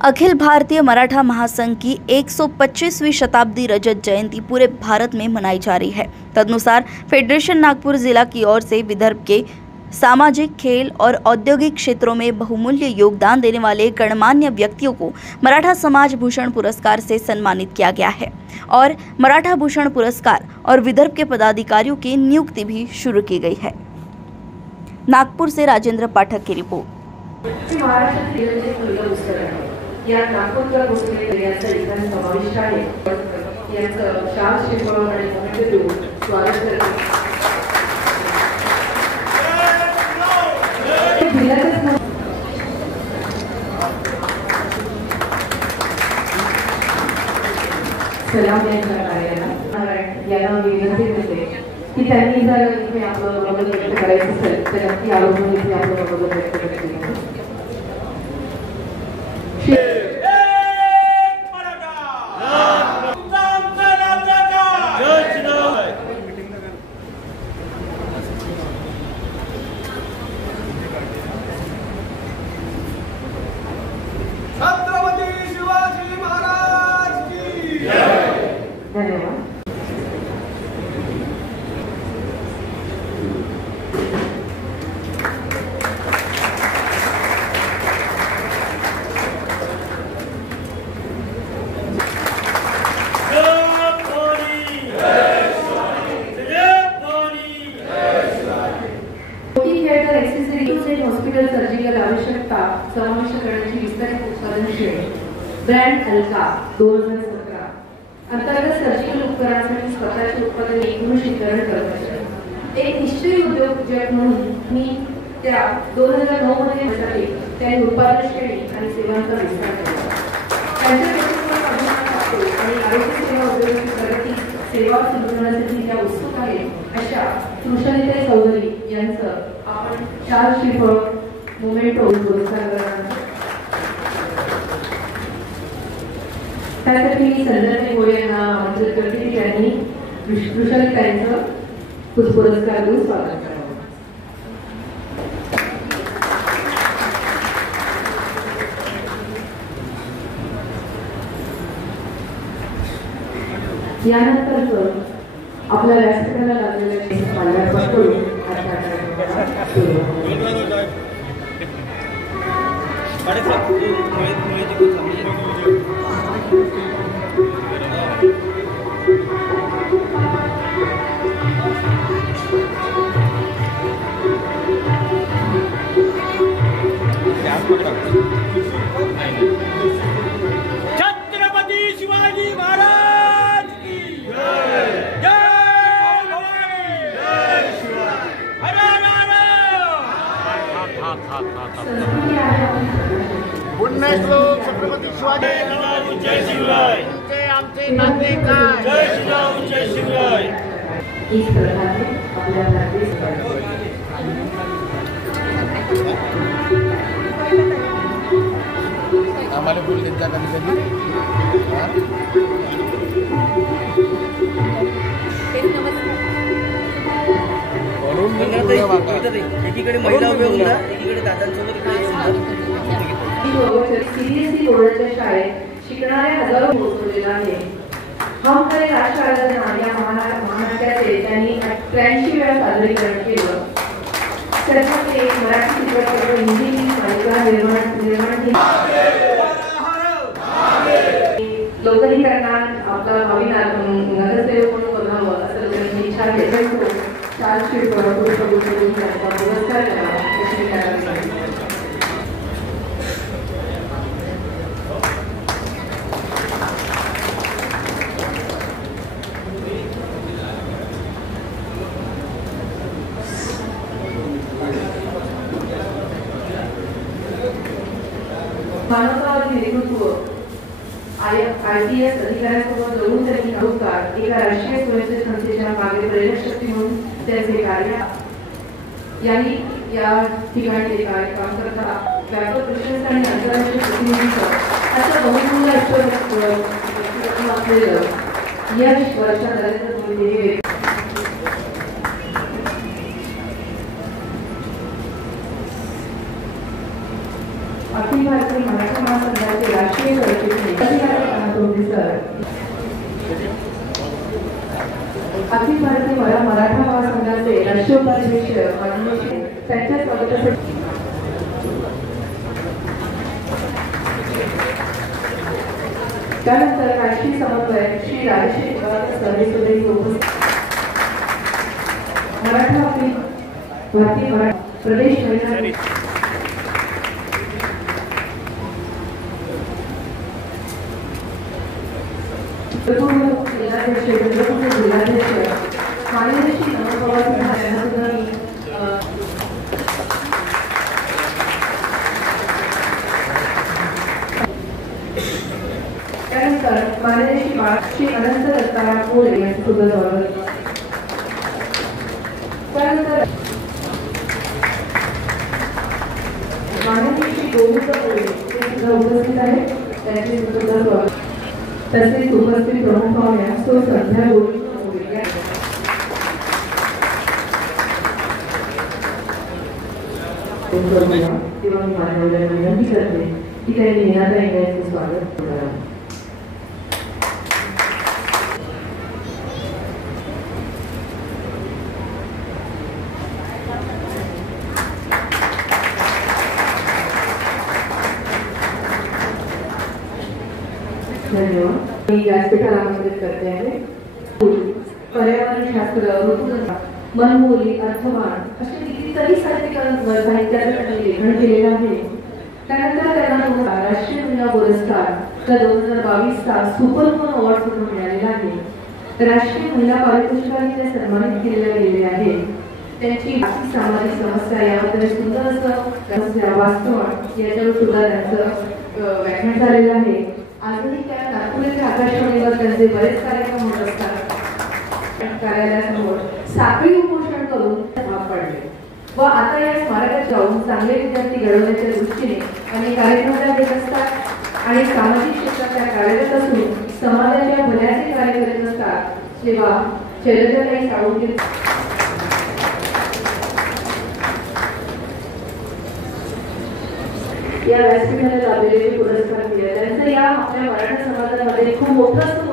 अखिल भारतीय मराठा महासंघ की 125वीं शताब्दी रजत जयंती पूरे भारत में मनाई जा रही है। तदनुसार फेडरेशन नागपुर जिला की ओर से विदर्भ के सामाजिक, खेल और औद्योगिक क्षेत्रों में बहुमूल्य योगदान देने वाले गणमान्य व्यक्तियों को मराठा समाज भूषण पुरस्कार से सम्मानित किया गया है और मराठा भूषण पुरस्कार और विदर्भ के पदाधिकारियों की नियुक्ति भी शुरू की गई है। नागपुर से राजेंद्र पाठक की रिपोर्ट। या नागपूरच्या गोष्टी यांचा इतिहास समाविष्ट आहे। यांचं शाल शिकवून आणि मोमेंट देऊन स्वागत करते। सलाम याला विनंती करते की त्यांनी जर इथे आपलं मदत व्यक्त करायचं असेल तर नक्की आवर्जून इथे आपलं मदत व्यक्त करते। छत्रपति शिवाजी महाराज की जय। धन्यवाद। हॉस्पिटल सर्जिकल आवश्यकता समाविष्ट करण्याची विस्तारित उत्पादन श्रेणी ब्रँड अलका 2017 अंतर्गत सर्जिकल उपकरणांसाठी स्वतःचे उत्पादन एकूण शीतकरण करत आहे। एक निश्चित उद्योजक म्हणून मी त्या 2009 मध्ये त्यांनी उत्पादन श्रेणी आणि सेवांचा विस्तार केला। त्यांच्या व्यक्तिमत्त्वात आणि आरोग्य सेवा उद्योगाची प्रगती सेवा सुधारण्यासाठी त्या उत्सुक आहेत अशा कृष्णनीता चौधरी यांचं आपण शाल शिकवून मोमेंटो पुरस्कार करणार। त्यासाठी मी संजय गोरे यांना आमंत्रित करते की त्यांनी कृष्णनीता यांचं पुरस्कार देऊन स्वागत करावं। यानंतर आपल्या व्यासपीठाला लागलेल्या मान्यवर करून छत्रपति शिवाजी महाराज की जय। जय भवानी जय शिवाजी हर पुण्यश्लोक छत्रपति शिवाजी जय शिवराय आमचे नागरिक जय श्रीराम जय शिवराय। इस प्रकार आपल्या आम्हाला बोल देत जा कधी कधी एकीकडे महिला उभ्या होऊन एकीकडे दादांसोबत सीबीएसई बोर्डाच्या शाळेत शिकणारे हजारो पोहोचलेला आहे। हम करे राष्ट्रराजना या महानाट्याचे त्यांनी 83 वेळा सादरीकरण केलं। त्याच्यात एक मराठी चित्रपट हिंदी मालिका निर्माण केली। लोकरीकरणात आपला नवीन नगरसेवक म्हणून बनावं असं त्यांनी इच्छा व्यक्त करून शाल शिकवून पुरस्कार केला। मानवतावादी नेतृत्व IPS अधिकाऱ्यांसोबत जोडून त्यांनी नौकार एका राष्ट्रीय स्वयंसेवक संस्थेच्या मागे प्रेरक शक्ती म्हणून त्यांचे कार्य यांनी या ठिकाणी काम करता व्यापक प्रशंसा आणि आंतरराष्ट्रीय प्रतिनिधित्व असं बहुमूल्य असलेलं यश वर्षा नरेंद्र मोदी अखिल भारतीय मराठा महासंघाचे त्यानंतर मराठा महासंघाचे राष्ट्रीय उपाध्यक्ष माननीय त्यांच्या स्वागतासाठी त्यानंतर राष्ट्रीय समन्वयक श्री राजेश्री सर्वेसुद्धा उपस्थित मराठा भारतीय मराठा प्रदेश महिला जिल्हाध्यक्ष माननीय श्री नमन पवार यांना सुद्धा मी त्यानंतर माननीय श्री अनंत दत्ता मोरे यांचं सुद्धा स्वागत. त्यानंतर माननीय श्री गोविंद मोरे हे सुद्धा उपस्थित आहेत, त्यांचे सुद्धा स्वागत. तसेच उपस्थित प्रमुख पाहुण्या सो संध्या गोविंद मोरे तेव्हा मी माझ्या विनंती करते की त्यांनी मीनाताई यांचं स्वागत करावं. धन्यवाद. मी व्यासपीठाला आमंत्रित करते आहे. पर्यावरण शास्त्र, ऋतुगणना, मनमोली, अर्थवान असे कितीतरी साहित्यिकांनी लेखन केलेलं आहे. त्यानंतर त्यांना राष्ट्रीय महिला पुरस्कार 2022चा सुपरवुमन अवॉर्ड सुद्धा मिळालेला आहे. राष्ट्रीय महिला पारितोषिकाने त्या सन्मानित केलेल्या गेलेल्या आहेत. त्यांची सामाजिक समस्या याबद्दल सुंदर असं वास्तव याच्यावर सुद्धा त्यांचं व्याख्यान झालेलं आहे. आजही त्या नागपूर येथे आकाशवाणीवर त्यांचे बरेच कार्यक्रम होत असतात. कार्यालयासमोर साखळी उपोषण करून भाग पडले व आता या स्मारकात जाऊन चांगले विद्यार्थी घडवण्याच्या दृष्टीने अनेक कार्यक्रम घेत असतात आणि सामाजिक क्षेत्रात त्या कार्यरत असून समाजाच्या भल्याचे कार्य करीत असतात. तेव्हा शैलजाताई साळुंखे या व्यासपीठाला लाभलेले पुरस्कार मिळाले. त्यांचं या आपल्या मराठा समाजामध्ये खूप मोठं